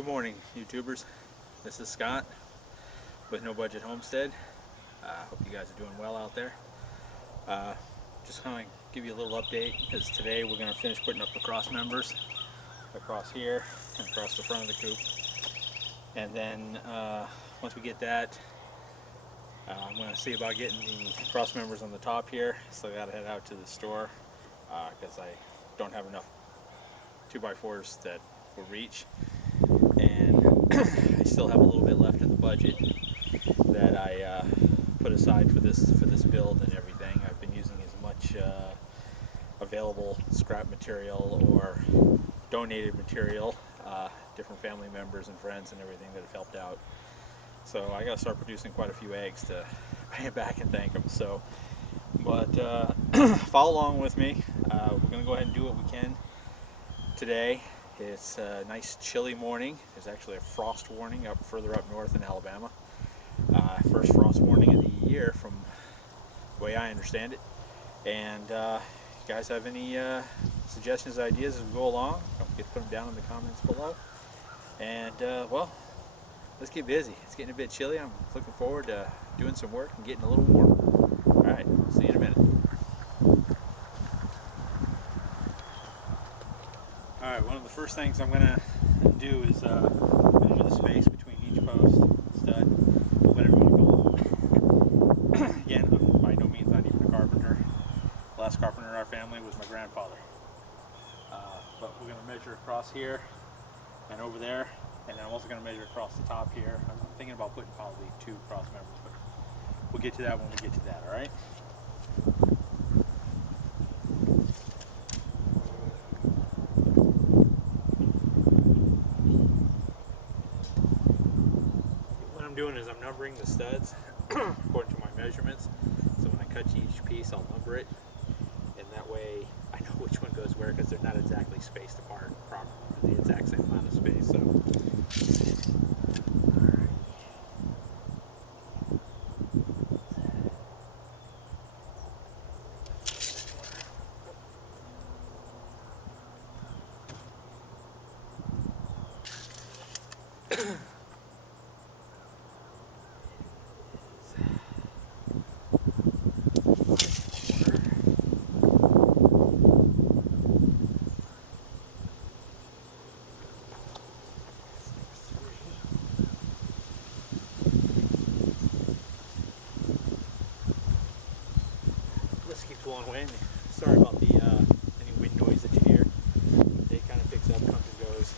Good morning, YouTubers. This is Scott with No Budget Homestead. Hope you guys are doing well out there. Just kind of give you a little update because today we're going to finish putting up the cross members across here and across the front of the coop. And then once we get that, I'm going to see about getting the cross members on the top here. So I got to head out to the store because I don't have enough 2x4s that will reach. And I still have a little bit left in the budget that I put aside for this build and everything. I've been using as much available scrap material or donated material, different family members and friends and everything that have helped out. So I got to start producing quite a few eggs to pay it back and thank them. So, but follow along with me. We're going to go ahead and do what we can today. It's a nice chilly morning. There's actually a frost warning further up north in Alabama. First frost warning of the year from the way I understand it. And if you guys have any suggestions, ideas as we go along, don't forget to put them down in the comments below. And well, let's get busy. It's getting a bit chilly. I'm looking forward to doing some work and getting a little warmer. Alright, see you in a minute. Alright, one of the first things I'm going to do is measure the space between each post, stud, whatever you want to call it. Again, I'm by no means not even a carpenter. The last carpenter in our family was my grandfather. But we're going to measure across here and over there, and then I'm also going to measure across the top here. I'm thinking about putting probably 2 cross members, but we'll get to that when we get to that, alright? Doing is I'm numbering the studs according to my measurements. So when I cut each piece, I'll number it, and that way I know which one goes where, because they're not exactly spaced apart properly, the exact same amount of space. So alright. Let's keep blowing away. Sorry about the any wind noise that you hear. It kind of picks up, comes and goes.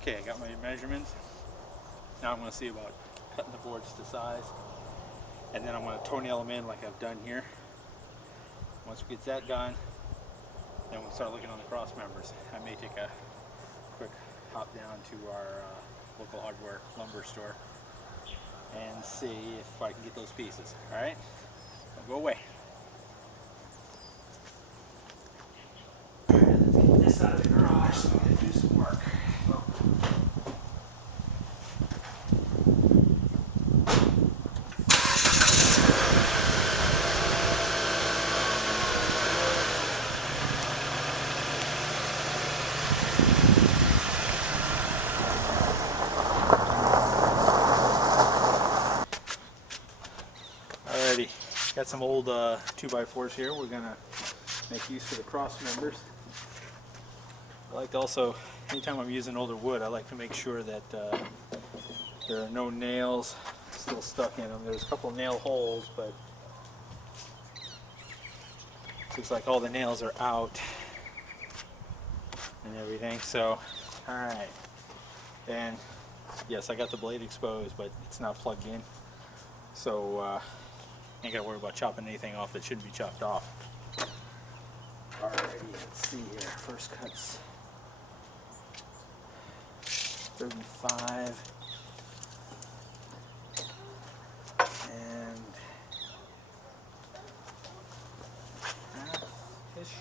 Okay, I got my measurements. Now I'm going to see about cutting the boards to size, and then I'm going to toenail them in like I've done here. Once we get that done, then we'll start looking on the cross members. I may take a quick hop down to our local hardware lumber store and see if I can get those pieces. Alright? Don't go away. Alright, let's get this out of the garage so I'm going to do some work. Alrighty, got some old 2x4s here. We're going to make use of the cross members. I like to also, anytime I'm using older wood, I like to make sure that there are no nails still stuck in them. There's a couple nail holes, but Looks like all the nails are out and everything. So, all right. And yes, I got the blade exposed, but it's not plugged in. So, ain't gotta worry about chopping anything off that shouldn't be chopped off. Alrighty, let's see here. First cut's 35. And half-ish.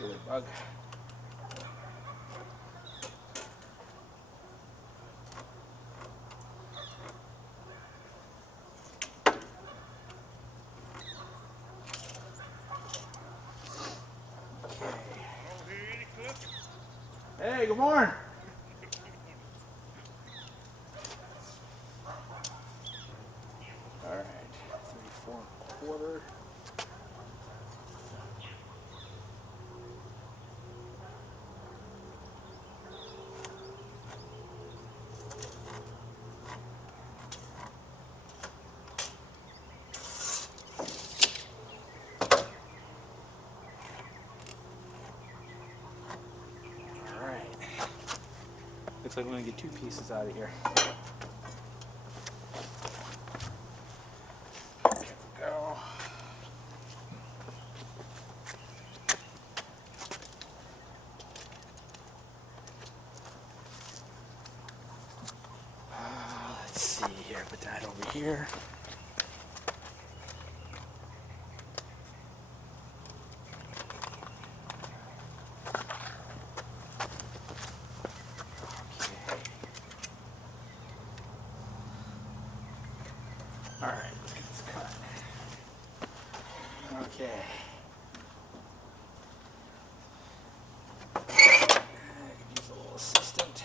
Really bug. Hey, good morning. All right, 34 1/4. Looks like we're gonna get 2 pieces out of here. There we go. Let's see here, put that over here. All right, let's get this cut. Okay. I could use a little assistant.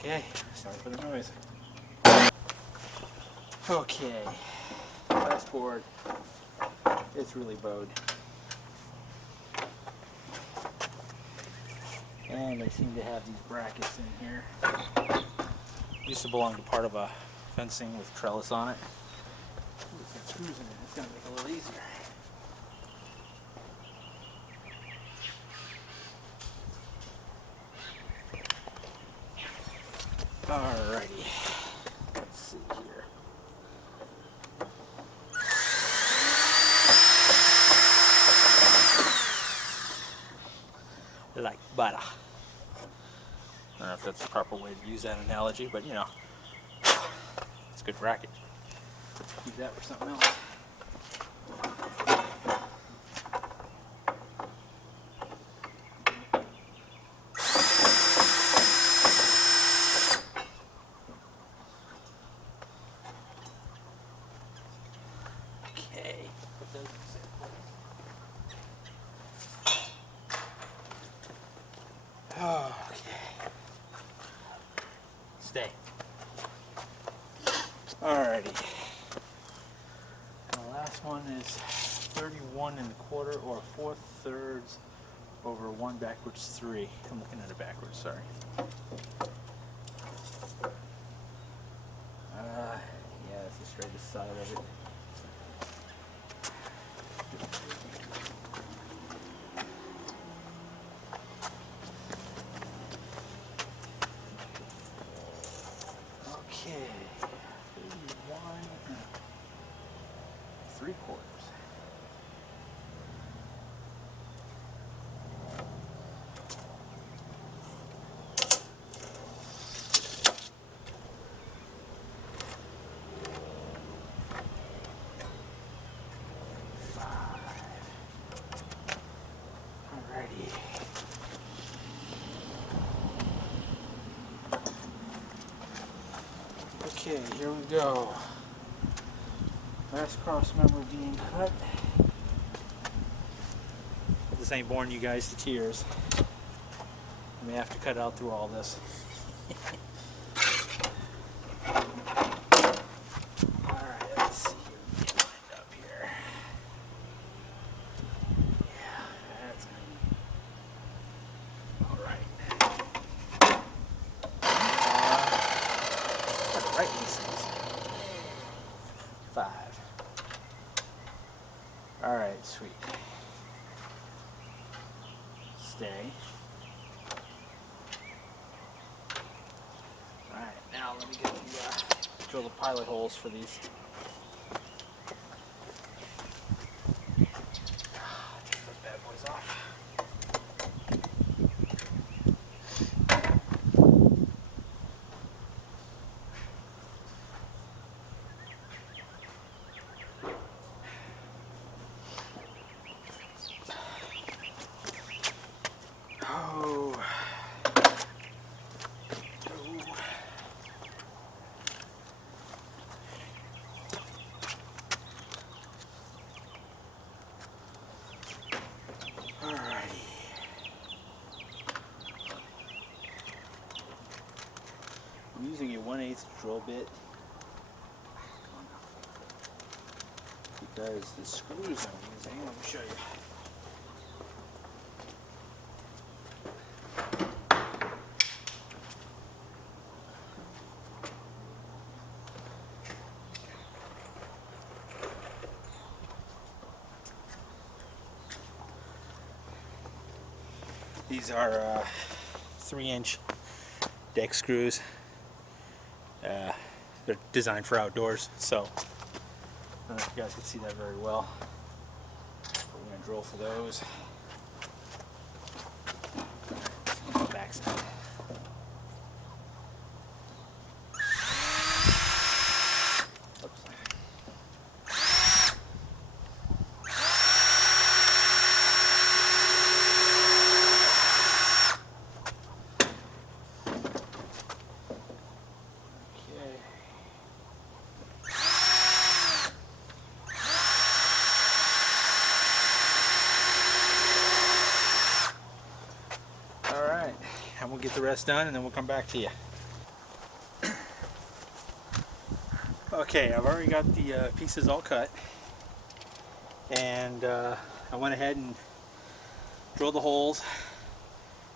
Okay, sorry for the noise. Okay, last board. It's really bowed. And I seem to have these brackets in here. Used to belong to part of a fencing with trellis on it. It's got screws in it. It's going to make it a little easier. Alrighty. Let's see here. Like butter. I don't know if that's the proper way to use that analogy, but you know, it's a good bracket. Use that for something else. Okay. Okay. Stay. Alrighty. And the last one is 31 1/4 or 4/3 over 1 backwards 3. I'm looking at it backwards, sorry. Yeah, that's the straightest side of it. Okay, 31 3/4. Okay, here we go. Last cross member being cut. This ain't boring you guys to tears. I may have to cut out through all this. Alright, let's see here. 5. Alright, sweet. Stay. Alright, now let me get the, drill the pilot holes for these. Take those bad boys off. I'm using a 1/8 drill bit because the screws I'm using, let me show you. These are 3-inch deck screws. They're designed for outdoors, so I don't know if you guys can see that very well. But we're going to drill for those. Back side. Oops. Alright, and we'll get the rest done and then we'll come back to you. Okay, I've already got the pieces all cut, and I went ahead and drilled the holes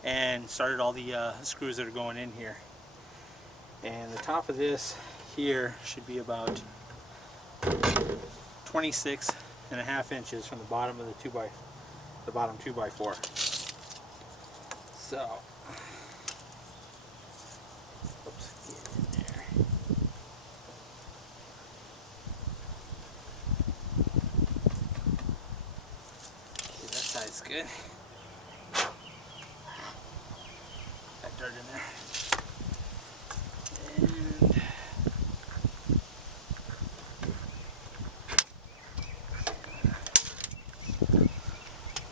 and started all the screws that are going in here. And the top of this here should be about 26.5 inches from the bottom of the bottom 2x4. So, oops, get in there. Okay, that side's good. Got dirt in there. And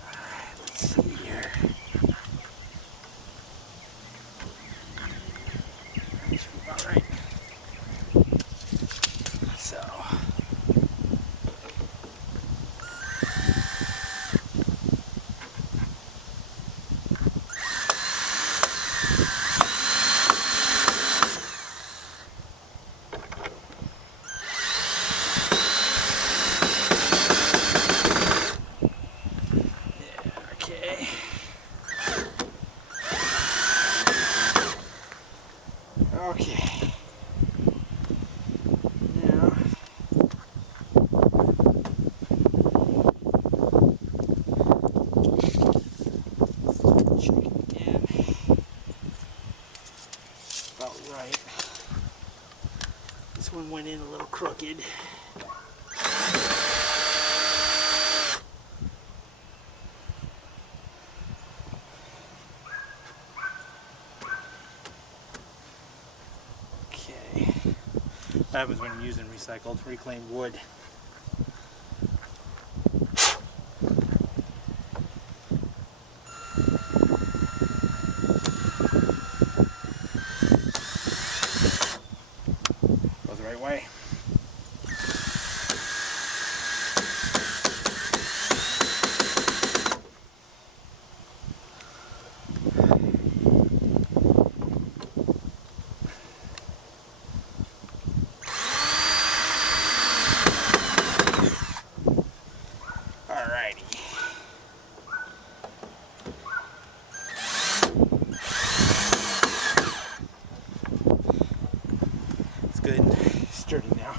alright, let's see here. Alright. So okay. Okay. Now check it again. About right. This one went in a little crooked. Okay. That happens when you're using recycled, reclaimed wood. Go the right way. Good, sturdy now.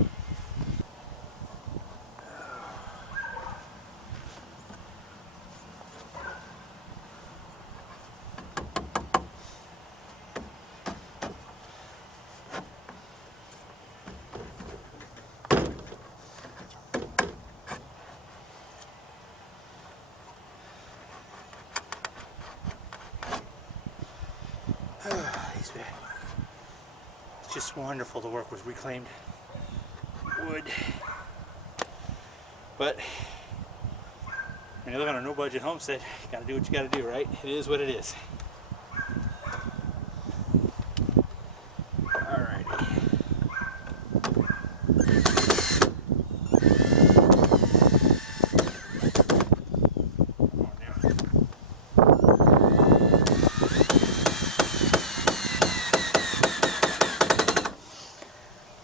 just wonderful to work with reclaimed wood. But when you live on a no-budget homestead, you gotta do what you gotta do, right? It is what it is.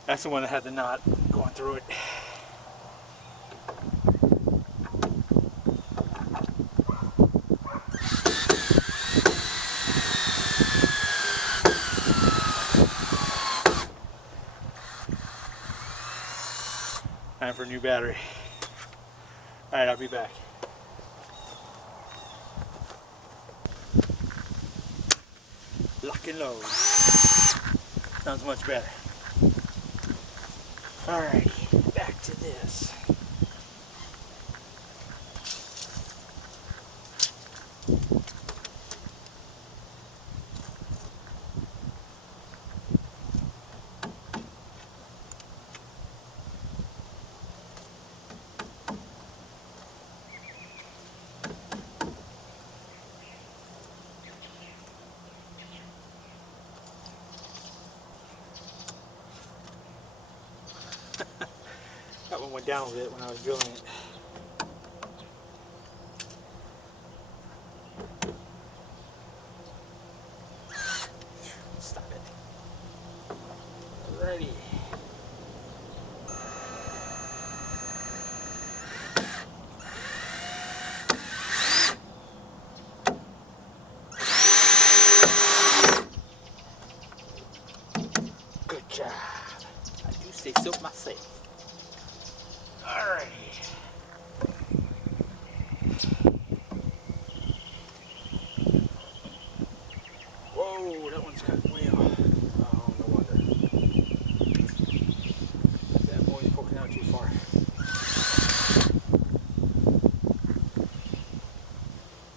That's the one that had the knot going through it. Time for a new battery. Alright, I'll be back. Lock and load. Sounds much better. Alrighty, back to this. That one went down a bit when I was drilling it. Stop it. Alrighty. Good job. I do say so myself. Alrighty. Whoa, that one's cut way off. Oh, no wonder. That boy's poking out too far.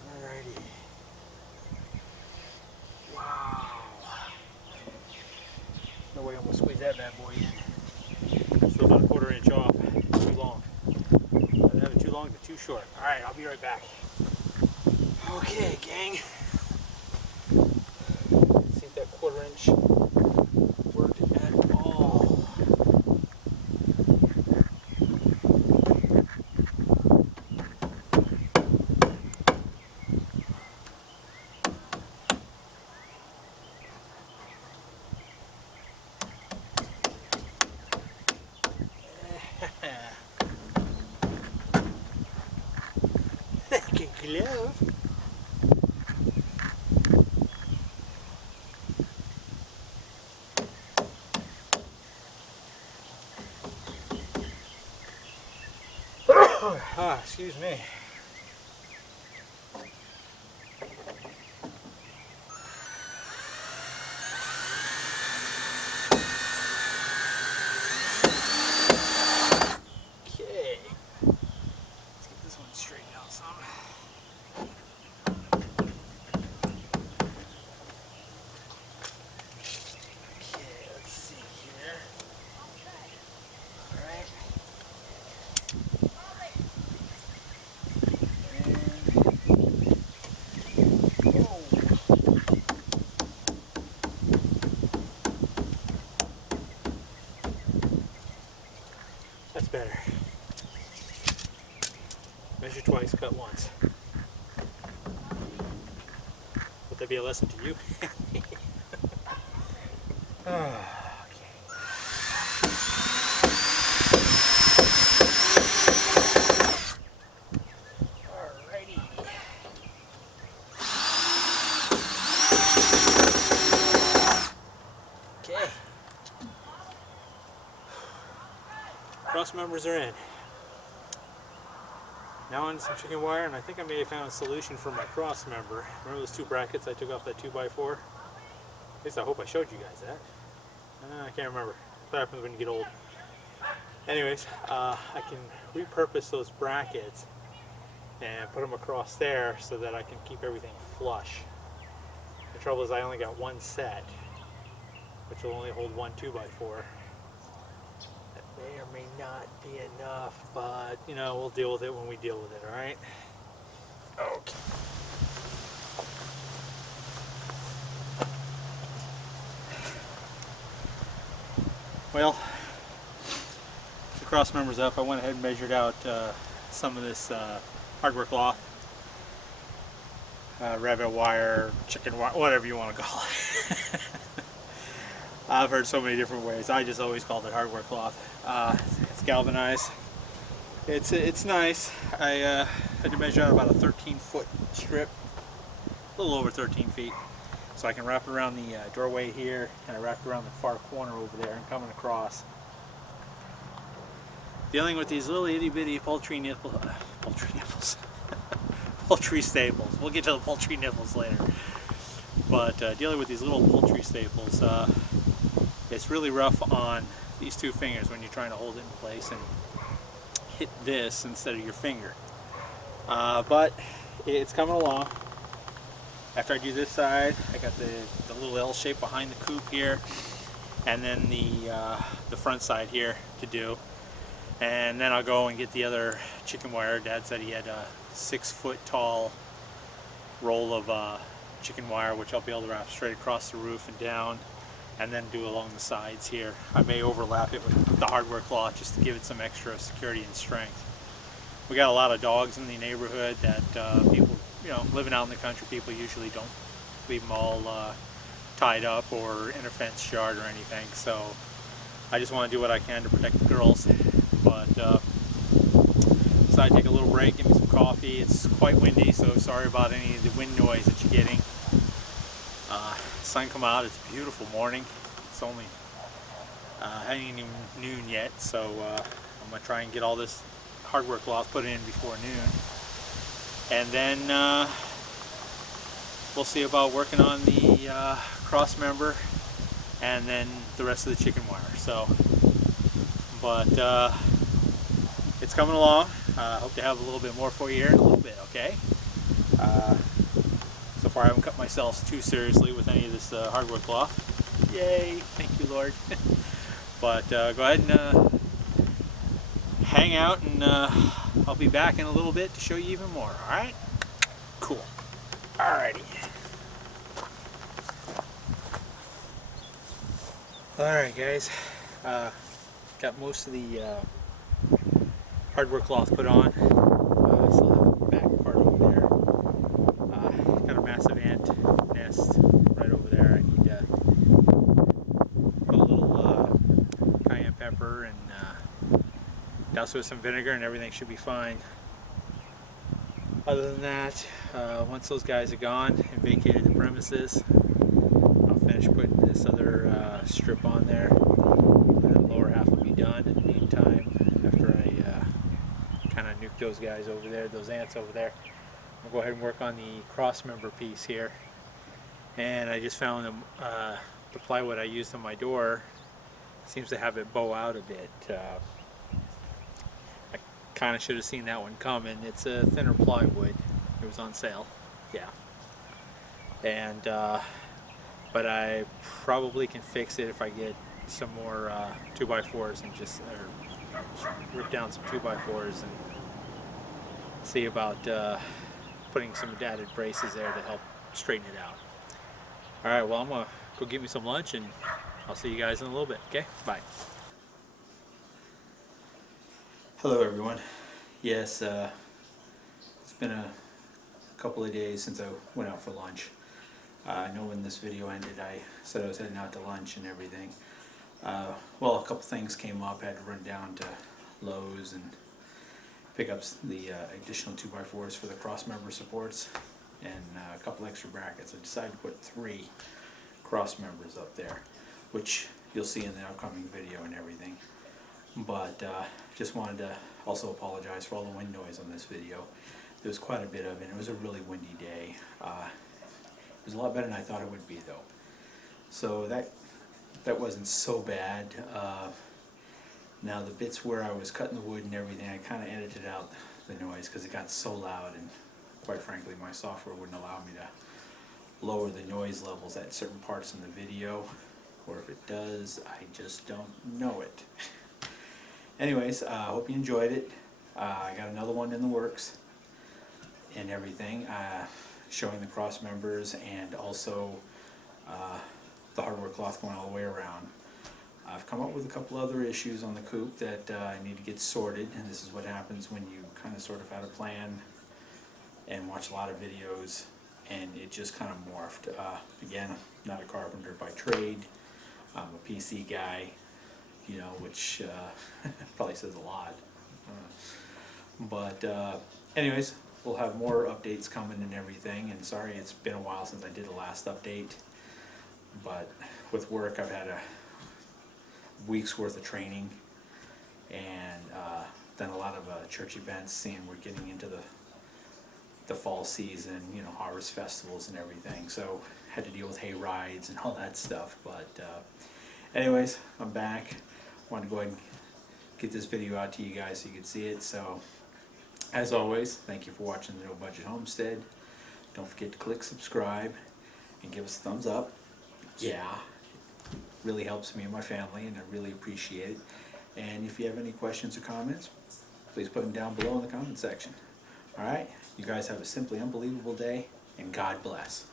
Alrighty. Wow. No way I'm gonna squeeze that bad boy in. Still about a 1/4 inch off. Too long. I'd have it too long, but too short. Alright, I'll be right back. Okay, gang. Let's see if that 1/4 inch worked at all. Like a glove. Excuse me. Okay. Let's get this one straightened out some. Okay, let's see here. All right. That's better. Measure twice, cut once. Would that be a lesson to you? Alrighty. Okay. Cross members are in. Now on some chicken wire, and I think I may have found a solution for my cross member. Remember those 2 brackets I took off that 2x4? At least I hope I showed you guys that. I can't remember. What happens when you get old? Anyways, I can repurpose those brackets and put them across there so that I can keep everything flush. The trouble is I only got one set. which will only hold one 2x4. That may or may not be enough, but you know, we'll deal with it when we deal with it, alright? Okay. Well, the cross members up, I went ahead and measured out some of this hardware cloth, rabbit wire, chicken wire, whatever you want to call it. I've heard so many different ways. I just always called it hardware cloth. It's galvanized. It's nice. I had to measure out about a 13-foot strip, a little over 13 feet. So I can wrap it around the doorway here, and I wrapped around the far corner over there and coming across. Dealing with these little itty bitty poultry nipples, poultry staples. We'll get to the poultry nipples later. But dealing with these little poultry staples, it's really rough on these two fingers when you're trying to hold it in place and hit this instead of your finger. But it's coming along. After I do this side, I got the little L shape behind the coop here, and then the front side here to do. And then I'll go and get the other chicken wire. Dad said he had a 6-foot tall roll of chicken wire, which I'll be able to wrap straight across the roof and down, and then do along the sides here. I may overlap it with the hardware cloth just to give it some extra security and strength. We got a lot of dogs in the neighborhood that people, you know, living out in the country, people usually don't leave them all tied up or in a fenced yard or anything. So I just want to do what I can to protect the girls. But decided to take a little break, get me some coffee. It's quite windy, so sorry about any of the wind noise that you're getting. Sun come out, it's a beautiful morning. It's only ain't even noon yet, so I'm gonna try and get all this hardware cloth put in before noon, and then we'll see about working on the cross member and then the rest of the chicken wire. So, but it's coming along. Hope to have a little bit more for you here in a little bit. Okay. So far I haven't cut myself too seriously with any of this hardware cloth. Yay, thank you Lord. But go ahead and hang out, and I'll be back in a little bit to show you even more. Alright? Cool. Alrighty. Alright guys, got most of the hardware cloth put on. Still have the back part over there. Got a massive ant nest right over there. I need to put a little cayenne pepper and douse it with some vinegar, and everything should be fine. Other than that, once those guys are gone and vacated the premises, I'll finish putting this other strip on there. The lower half will be done. In the meantime, after I kind of nuke those guys over there, those ants over there, I'll go ahead and work on the cross member piece here. And I just found the plywood I used on my door seems to have it bow out a bit. I kind of should have seen that one coming. It's a thinner plywood. It was on sale. Yeah. And but I probably can fix it if I get some more 2x4s and just rip down some 2x4s and see about putting some added braces there to help straighten it out. Alright, well I'm gonna go get me some lunch, and I'll see you guys in a little bit. Okay, bye. Hello everyone. Yes, it's been a couple of days since I went out for lunch. I know when this video ended I said I was heading out to lunch and everything. Well, a couple things came up. I had to run down to Lowe's and pick up the additional 2x4s for the cross member supports and a couple extra brackets. I decided to put 3 cross members up there, which you'll see in the upcoming video and everything. But just wanted to also apologize for all the wind noise on this video. There was quite a bit of it. It was a really windy day. It was a lot better than I thought it would be though. So that wasn't so bad. Now the bits where I was cutting the wood and everything, I kind of edited out the noise because it got so loud, and quite frankly my software wouldn't allow me to lower the noise levels at certain parts in the video. or if it does, I just don't know it. Anyways, hope you enjoyed it. I got another one in the works and everything, showing the cross members and also the hardware cloth going all the way around. I've come up with a couple other issues on the Coop that I need to get sorted, and this is what happens when you kind of sort of had a plan and watch a lot of videos and it just kind of morphed. Again, I'm not a carpenter by trade. I'm a PC guy, you know, which probably says a lot. But anyways, we'll have more updates coming and everything, and sorry it's been a while since I did the last update, but with work I've had a week's worth of training and done a lot of church events, seeing we're getting into the fall season, you know, harvest festivals and everything, so had to deal with hay rides and all that stuff. But anyways, I'm back. Wanted to go ahead and get this video out to you guys so you can see it. So as always, thank you for watching the No Budget Homestead. Don't forget to click subscribe and give us a thumbs up. Yeah, it really helps me and my family, and I really appreciate it. And if you have any questions or comments, please put them down below in the comment section. Alright, you guys have a simply unbelievable day, and God bless.